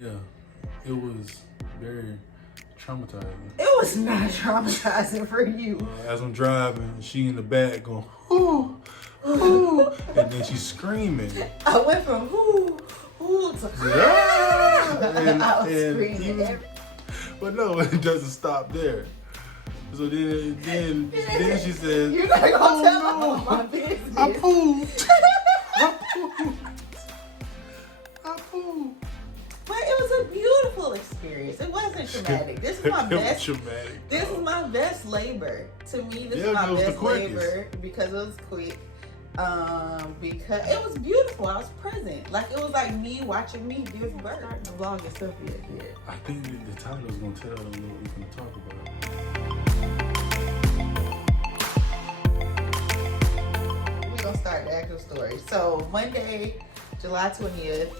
Yeah, it was very traumatizing. It was not traumatizing for you. As I'm driving, she in the back going, "Ooh, ooh," and then she's screaming. I went from whoo to Yeah. I was screaming. But no, it doesn't stop there. So then she says, You're not gonna "Oh tell no, my business. I pooped. I pooped. I pooped." But it was a beautiful experience. It wasn't traumatic. This is my It was best. traumatic. This is my best labor. To me, this Yeah, is my it was the best quickest. labor because it was quick. Because it was beautiful. I was present. Like it was like me watching me give birth. The vlog itself yet. I think the title is gonna tell them what we're gonna talk about. We're gonna start the actual story. So Monday, July 20th,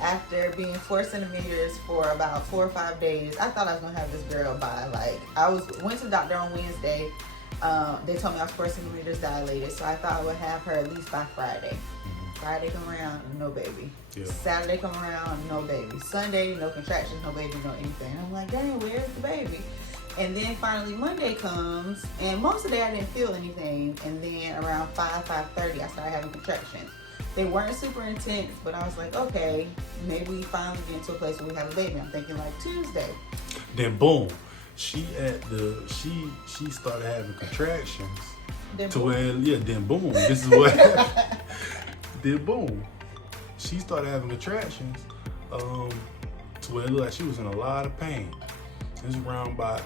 after being 4 centimeters for about 4 or 5 days, I thought I was gonna have this girl by went to the doctor on Wednesday. They told me I was 4 centimeters dilated, so I thought I would have her at least by Friday. Friday come around, no baby. Yeah. Saturday come around, no baby. Sunday, no contractions, no baby, no anything. I'm like, dang, where's the baby? And then finally Monday comes, and most of the day I didn't feel anything. And then around 5:30, I started having contractions. They weren't super intense, but I was like, okay, maybe we finally get into a place where we have a baby. I'm thinking like Tuesday. Then boom, she started having contractions. Then To boom. where, yeah, then boom, this is what happened. Then boom, she started having contractions, to where it looked like she was in a lot of pain. This is around about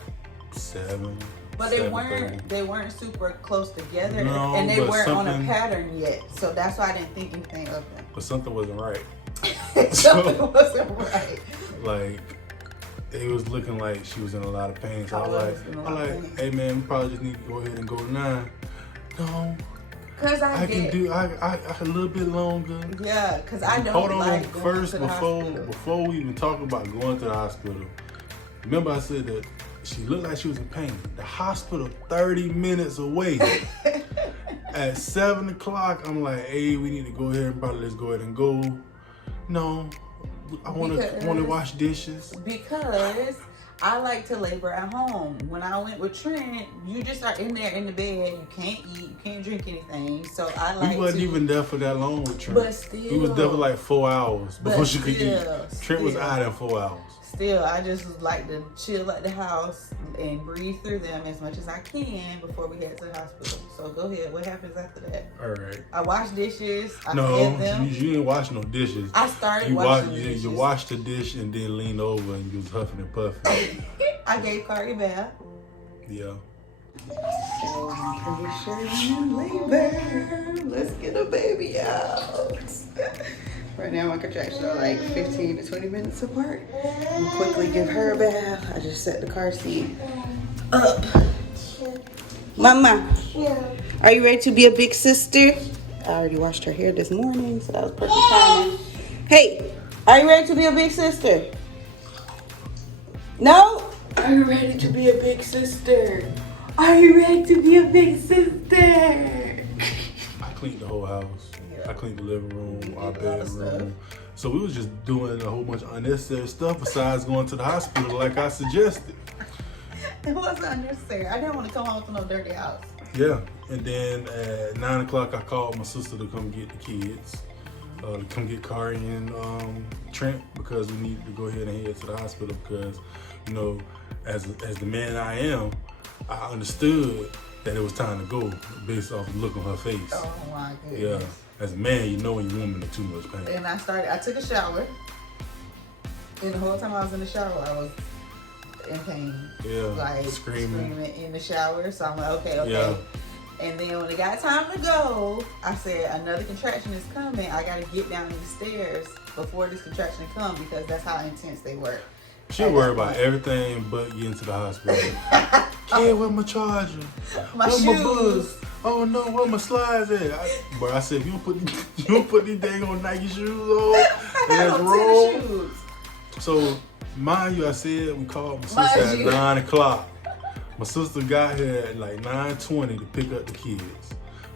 7. But 7:30. they weren't super close together, No, and they but weren't on a something- pattern yet. So that's why I didn't think anything of them. But something wasn't right. Something wasn't right. Like, it was looking like she was in a lot of pain. So I I'm was in a lot of like, pain. hey man, we probably just need to go ahead and go 9. No, Cause I can do I a little bit longer. Yeah, cause I don't Hold on, like going first to the hospital. before we even talk about going to the hospital. Remember I said that she looked like she was in pain. The hospital 30 minutes away. At 7 o'clock, I'm like, hey, we need to go ahead and probably let's go ahead and go. No, I want to wash dishes. Because I like to labor at home. When I went with Trent, you just are in there in the bed. You can't eat, you can't drink anything. So I like We wasn't even there for that long with Trent. But still. We was there for like 4 hours before But she could still, eat. Trent was still. out in 4 hours. Still, I just like to chill at the house and breathe through them as much as I can before we head to the hospital. So go ahead. What happens after that? All right. I wash dishes. I No, fed them. you didn't wash no dishes. I started You washing washed, the dishes. you washed the dish and then leaned over and you was huffing and puffing. I gave Cardi a bath. Yeah. So I'm pretty sure I'm in labor. Let's get a baby out. Right now my contractions are like 15 to 20 minutes apart. I'm quickly give her a bath. I just set the car seat up. Mama, are you ready to be a big sister? I already washed her hair this morning, so that was perfect timing. Hey, are you ready to be a big sister? No? Are you ready to be a big sister? Are you ready to be a big sister? I cleaned the whole house. Yeah. I cleaned the living room, You our did a lot of bedroom. So we was just doing a whole bunch of unnecessary stuff besides going to the hospital like I suggested. It wasn't unnecessary. I didn't want to come home to no dirty house. Yeah. And then at 9 o'clock I called my sister to come get the kids. To come get Kari and Trent because we needed to go ahead and head to the hospital because, you know, as the man I am, I understood that it was time to go based off the look on her face. Oh my Yeah. goodness. As a man, you know when your woman in too much pain. And I took a shower. And the whole time I was in the shower, I was in pain. Yeah. Like Screaming. in the shower. So I'm like, okay. Yeah. And then when it got time to go, I said, another contraction is coming. I got to get down these stairs before this contraction comes because that's how intense they were. She worried about everything but getting to the hospital. Kid, where my charger? My Where shoes. boots? Oh no, where my slides at? I said, if you don't put these dang on Nike shoes on, I and had let's on roll. tennis shoes. So, mind you, I said we called my Mind sister at you. 9 o'clock. My sister got here at like 9:20 to pick up the kids.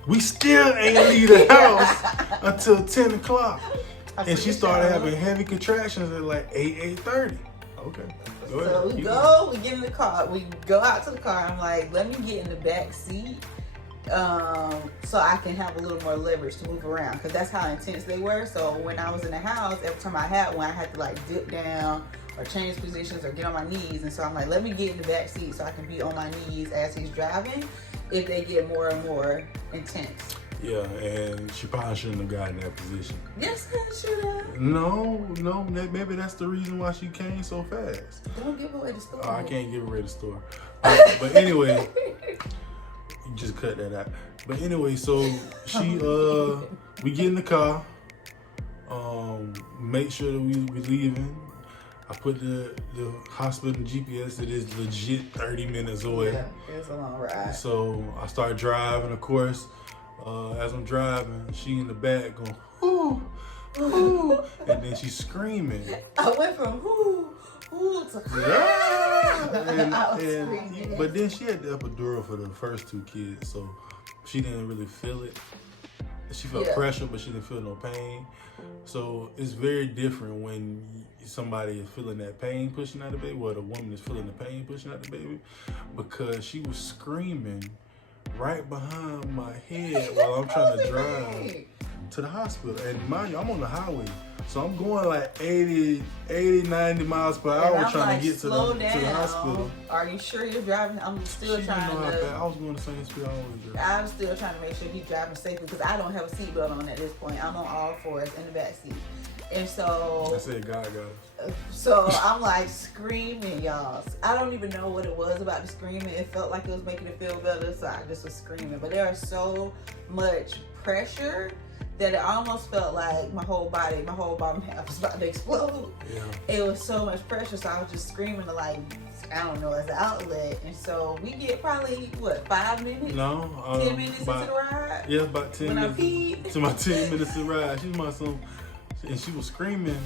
We still ain't leave the house until 10 o'clock. And she started having heavy contractions at like 8:30. Okay. Go ahead. So we get in the car. We go out to the car. I'm like, let me get in the back seat so I can have a little more leverage to move around, because that's how intense they were. So when I was in the house, every time I had one, I had to like dip down or change positions or get on my knees. And so I'm like, let me get in the back seat so I can be on my knees as he's driving if they get more and more intense. Yeah, and she probably shouldn't have gotten in that position. Yes, I should have. No, maybe that's the reason why she came so fast. Don't give away the story. Oh, I can't give away the story. But anyway, you just cut that out. But anyway, so we get in the car, make sure that we leaving. I put the hospital GPS. It is legit 30 minutes away. Yeah, it's a long ride. So I start driving, of course. As I'm driving, she in the back going, "Ooh, ooh," and then she's screaming. I went from "ooh, ooh" to screaming. But then she had the epidural for the first two kids, so she didn't really feel it. She felt pressure, but she didn't feel no pain. So it's very different when somebody is feeling that pain pushing out the baby, or the woman is feeling the pain pushing out the baby, because she was screaming right behind my head while I'm trying to drive to the hospital. And mind you, I'm on the highway, so I'm going like 80, 90 miles per hour trying to get to the hospital. Are you sure you're driving? I'm still trying to. I was going the same speed I always drive. I'm still trying to make sure he's driving safely, because I don't have a seatbelt on at this point. I'm on all fours in the back seat. And so I said God got us. So I'm like screaming, y'all. I don't even know what it was about the screaming. It felt like it was making it feel better, so I just was screaming. But there was so much pressure that it almost felt like my whole bottom half was about to explode. Yeah. It was so much pressure, so I was just screaming to, like, I don't know, as an outlet. And so we get probably, 5 minutes? No. 10 minutes into the ride? Yeah, about 10 when minutes. I peed? To my 10 minutes to ride. She's my son. And she was screaming,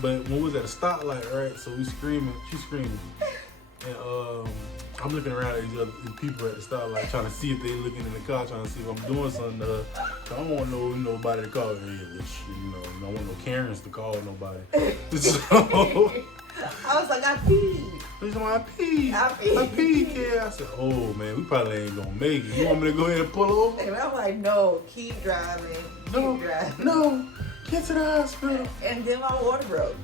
but when we was at a stoplight, right? So we screaming, she's screaming. And I'm looking around at these people at the stoplight, trying to see if they looking in the car, trying to see if I'm doing something to her. I don't want nobody to call her, I don't want no Karens to call nobody. So I was like, I peed. She's like, I peed, kid. I said, oh man, we probably ain't gonna make it. You want me to go ahead and pull over? And I'm like, no, keep driving. No, get to the hospital. And then my water broke.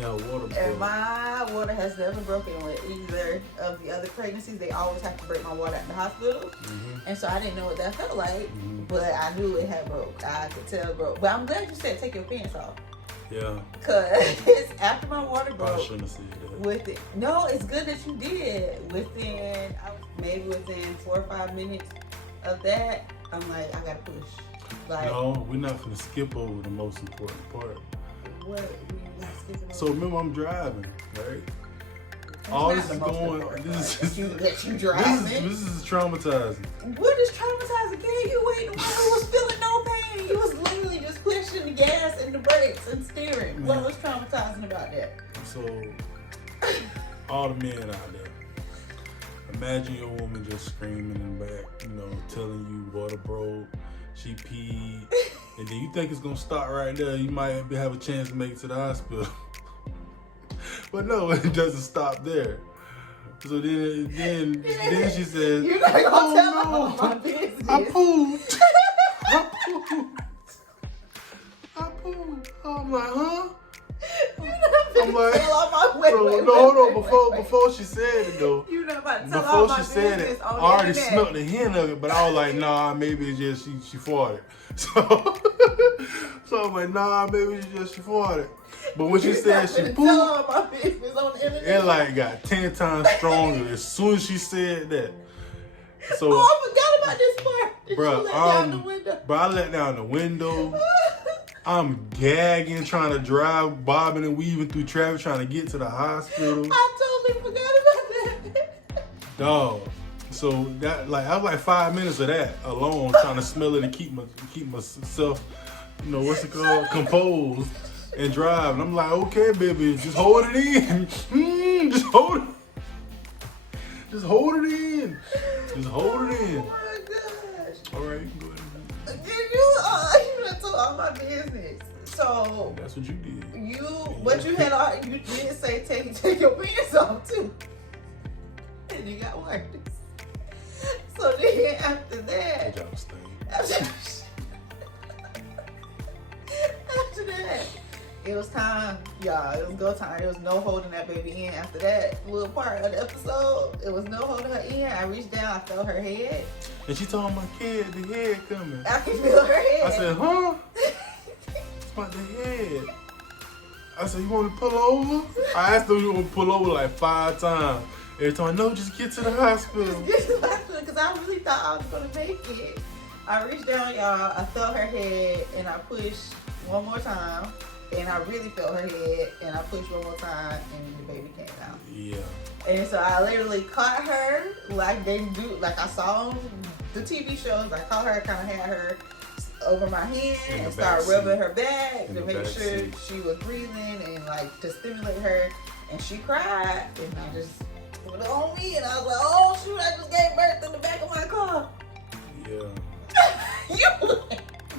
And my water has never broken with either of the other pregnancies. They always have to break my water at the hospital. Mm-hmm. And so I didn't know what that felt like, but I knew it had broke. I could tell it broke. But I'm glad you said take your pants off. Yeah. Because after my water broke, I shouldn't have said that. No, it's good that you did. Within 4 or 5 minutes of that, I'm like, I gotta push. Like, no, we're not gonna skip over the most important part. What? We're not skipping over? So remember, I'm driving, right? All this is going. This is traumatizing. What is traumatizing? Kid, you ain't the one who was feeling no pain. You was literally just pushing the gas and the brakes and steering. What was traumatizing about that? So, all the men out there, imagine your woman just screaming in the back, telling you water broke, she peed, and then you think it's gonna stop right there. You might have a chance to make it to the hospital. But no, it doesn't stop there. So then she says, "You're not gonna tell all my business." I pooped. I'm like, huh? I'm like, hold on. Before she said it though, you not about to tell all my business. I already smelled the hint of it, but I was like, nah, maybe it's just she farted. So I'm like, nah, maybe it's just she farted. But when she said she pooped, all my business on the internet. It like got 10 times stronger as soon as she said that. So I forgot about this part. Did bro, you let down the window? Bro, I let down the window. I'm gagging, trying to drive, bobbing and weaving through traffic, trying to get to the hospital. I totally forgot about that. Dog. So that I was like 5 minutes of that alone, trying to smell it and keep myself, what's it called, composed and drive. And I'm like, okay, baby, just hold it in. Just hold it. Just hold it in. Just hold it in. Oh my gosh. All right, you can go ahead. You done told all my business. So That's what you did. But you did say take your pants off too. And it got worse. So then after that, Good job, Stain. after that, it was time, y'all. It was go time. There was no holding that baby in. After that little part of the episode, it was no holding her in. I reached down, I felt her head. And she told my kid the head coming. I could feel her head. I said, huh? It's about the head. I said, you want to pull over? I asked them, you want to pull over like 5 times. Every time, no, just get to the hospital. Get to the hospital, because I really thought I was going to make it. I reached down, y'all. I felt her head, and I pushed one more time. And I really felt her head, and I pushed one more time, and the baby came out. Yeah. And so I literally caught her like they do, like I saw on the TV shows. I caught her, kind of had her over my hand and started rubbing her back to make sure she was breathing and like to stimulate her. And she cried, and I just put it on me, and I was like, "Oh shoot! I just gave birth in the back of my car." Yeah.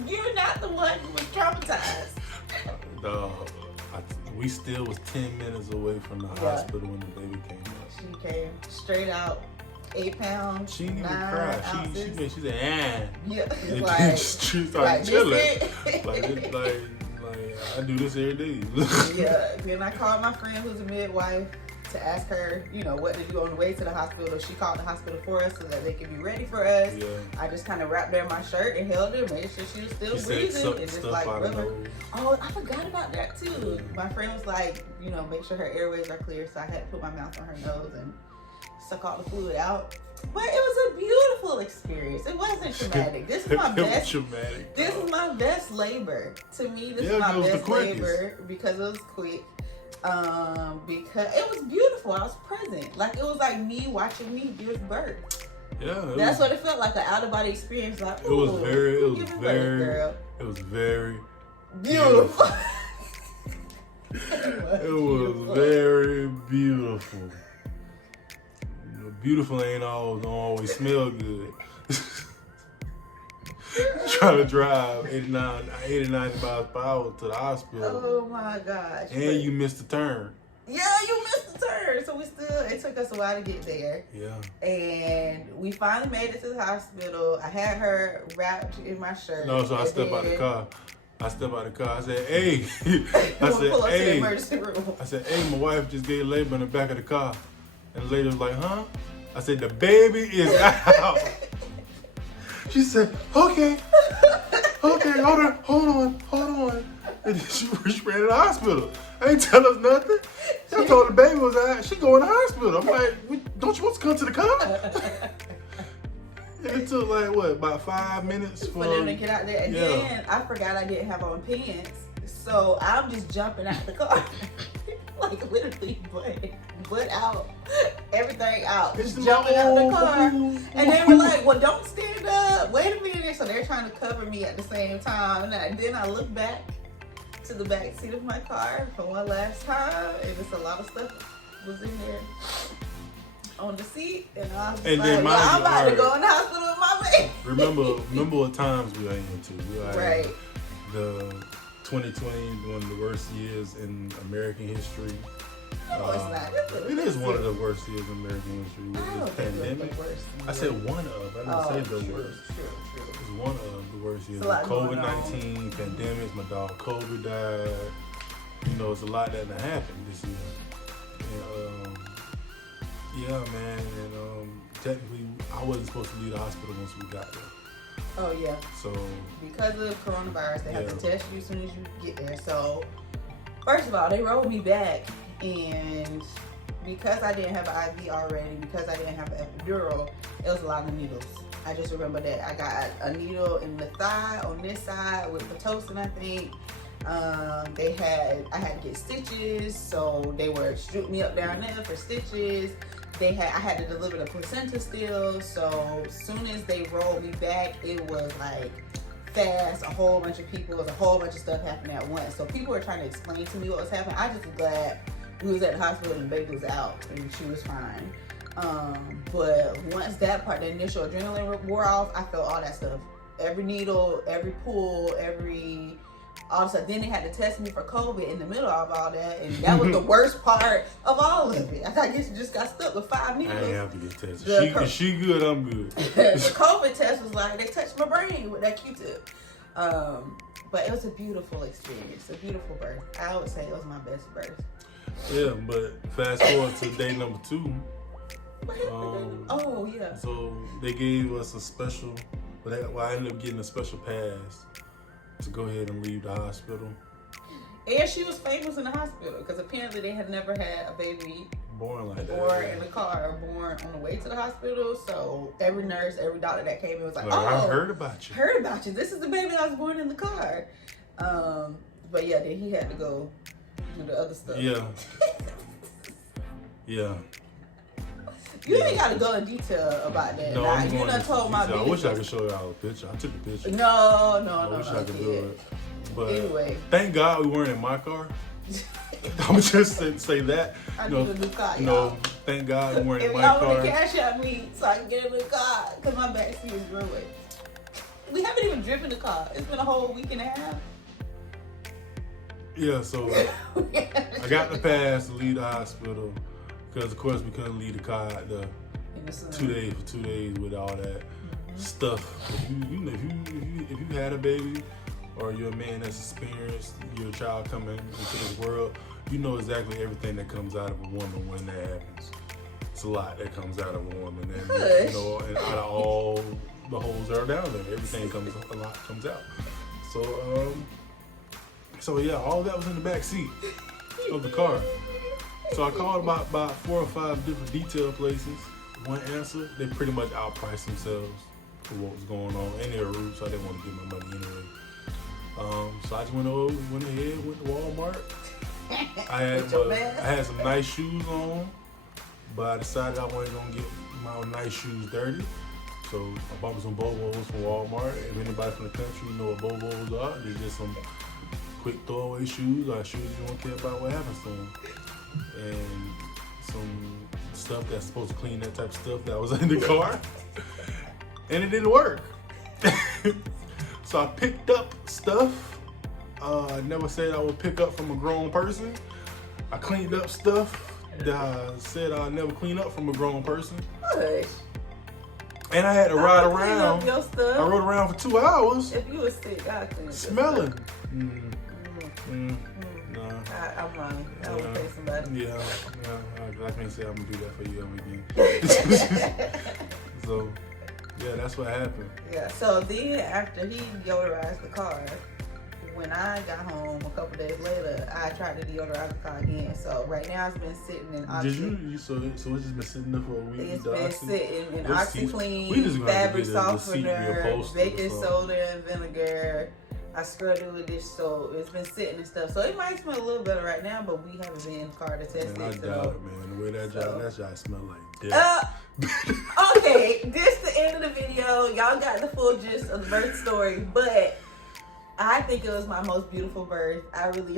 You're not the one who was traumatized. Dog, we still was 10 minutes away from the hospital when the baby came out. She came straight out, 8 pounds. She didn't even cry. She said, "Ah." Yeah, And like, then she started like chilling. like I do this every day. Yeah. Then I called my friend who's a midwife to ask her, what to do on the way to the hospital. She called the hospital for us so that they could be ready for us. Yeah. I just kind of wrapped her in my shirt and held her, made sure she was still breathing, and just like rub her. Oh, I forgot about that too. My friend was like, make sure her airways are clear, so I had to put my mouth on her nose and suck all the fluid out. But it was a beautiful experience. It wasn't traumatic. This is my best. Traumatic. This is my best labor. To me, this is my best labor because it was quick. Because it was beautiful. I was present. Like it was like me watching me give birth. Yeah. That's what it felt like, an out of body experience. Like it was very beautiful. It was very beautiful. Beautiful ain't always smell good. Trying to drive 80, 90 miles per hour to the hospital. Oh my gosh. And you missed the turn. Yeah, you missed the turn. So it took us a while to get there. Yeah. And we finally made it to the hospital. I had her wrapped in my shirt. No, so I stepped out the car. I said, hey. I said, hey, my wife just gave labor in the back of the car. And the lady was like, huh? I said, the baby is out. She said, okay, hold on. And then she ran to the hospital. I ain't tell us nothing. I told the baby was out. She going to the hospital. I'm like, don't you want to come to the car? And it took about 5 minutes for them to get out there. And then I forgot I didn't have on pants. So I'm just jumping out the car. Like literally butt out, everything out. Just jumping out the car. And they were like, well, don't stand up. Wait a minute. So they're trying to cover me at the same time. And then I look back to the back seat of my car for one last time. And just a lot of stuff was in there on the seat. And I was like, I'm about to go in the hospital with my baby. Remember what times we ain't into. Right. The 2020, one of the worst years in American history. No, it's not. It is one of the worst years in American history with this pandemic. I said one of. I didn't say the worst. True. It's one of the worst years. COVID-19, pandemics. My dog Kobe died. It's a lot that happened this year. And, yeah, man. And technically, I wasn't supposed to leave the hospital once we got there. Oh yeah. So because of coronavirus, they have to test you as soon as you get there. So first of all, they rolled me back, and because I didn't have an IV already, because I didn't have an epidural, it was a lot of needles. I just remember that I got a needle in the thigh on this side with Pitocin, I think. I had to get stitches, so they were shooting me up down there for stitches. I had to deliver the placenta still, so as soon as they rolled me back, it was like fast, a whole bunch of people, a whole bunch of stuff happening at once. So people were trying to explain to me what was happening. I just was glad we was at the hospital and the baby was out and she was fine. But once that part, the initial adrenaline wore off, I felt all that stuff. Every needle, every pull, every all of a sudden, then they had to test me for COVID in the middle of all that, and that was the worst part of all of it. I guess you just got stuck with 5 needles. I ain't have to get tested. If she good, I'm good. The COVID test was like, they touched my brain with that Q-tip. But it was a beautiful experience, a beautiful birth. I would say it was my best birth. Yeah, but fast forward to day number 2. Oh, yeah. So they gave us a special, well, I ended up getting a special pass to go ahead and leave the hospital. And she was famous in the hospital because apparently they had never had a baby Born like that. born in the car or born on the way to the hospital. So every nurse, every doctor that came in was like, Like, oh, I heard about you. Heard about you. This is the baby that was born in the car. But yeah, then he had to go do the other stuff. Yeah. Yeah. You ain't got to go in detail about that. No, Nah, I'm you going done into told my detail. I wish I business. could show y'all a picture. I took a picture. No, I wish I could do kid. it. But Anyway. thank God we weren't in my car. I'm just say that. I No, need a new car, no, y'all. thank God we weren't If in my y'all want car. to cash out me so I can get a new car, because my backseat is ruined. We haven't even driven the car. It's been a whole week and a half. Yeah, so I got the pass to leave the hospital because, of course, we couldn't leave the car out there In the sun. 2 days for 2 days with all that stuff. If you had a baby or you're a man that's experienced, your child coming into this world, you know exactly everything that comes out of a woman when that happens. It's a lot that comes out of a woman, and you know, and out of all the holes that are down there, everything a lot comes out. So yeah, all that was in the back seat of the car. So I called about 4 or 5 different detail places. One answer, they pretty much outpriced themselves for what was going on, and they were rude, so I didn't want to give my money anyway. So I just went ahead, went to Walmart. I had some nice shoes on, but I decided I wasn't gonna get my nice shoes dirty. So I bought me some Bobos from Walmart. If anybody from the country know what Bobos are, they're just some quick throwaway shoes, or shoes you don't care about what happens to them. And some stuff that's supposed to clean that type of stuff that was in the car. And it didn't work. So I picked up stuff I never said I would pick up from a grown person. I cleaned up stuff that I said I'd never clean up from a grown person. Hush. And I had to ride around. Your stuff. I rode around for 2 hours. If you were sick, I'd clean Smelling. No. I'm wrong. I would pay somebody. Yeah, I can't say I'm gonna do that for you again. So, yeah, that's what happened. Yeah. So then, after he deodorized the car, when I got home a couple days later, I tried to deodorize the car again. So right now, it's been sitting in OxiClean. So it's just been sitting there for a week. It's been sitting in We just OxiClean, gonna have fabric to get a receipt softener, reposted or baking something. soda and vinegar. I scrubbed it with dish soap. It's been sitting and stuff. So it might smell a little better right now, but we haven't been in the car to test Man, I it. doubt So. it, man. The way that job smell like death. Okay, this the end of the video. Y'all got the full gist of the birth story, but I think it was my most beautiful birth. I really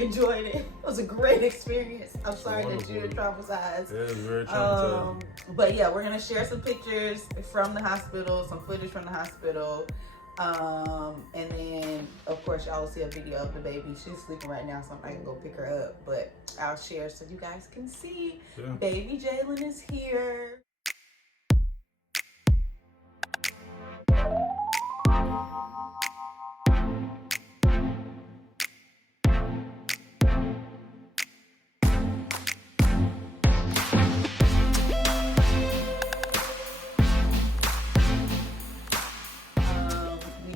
enjoyed it. It was a great experience. I'm sorry that you're traumatized. Yeah, it's very traumatizing. But yeah, we're gonna share some pictures from the hospital, some footage from the hospital. And then of course y'all will see a video of the baby. She's sleeping right now, so I'm not gonna go pick her up, but I'll share so you guys can see. Yeah. Baby Jalen is here.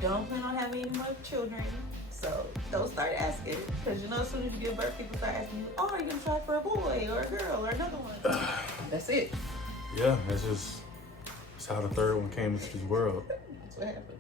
Don't plan on having any more children, so don't start asking, because you know as soon as you give birth, people start asking you, oh, are you gonna try for a boy or a girl or another one? That's it. Yeah, that's how the third one came into this world. That's what happened.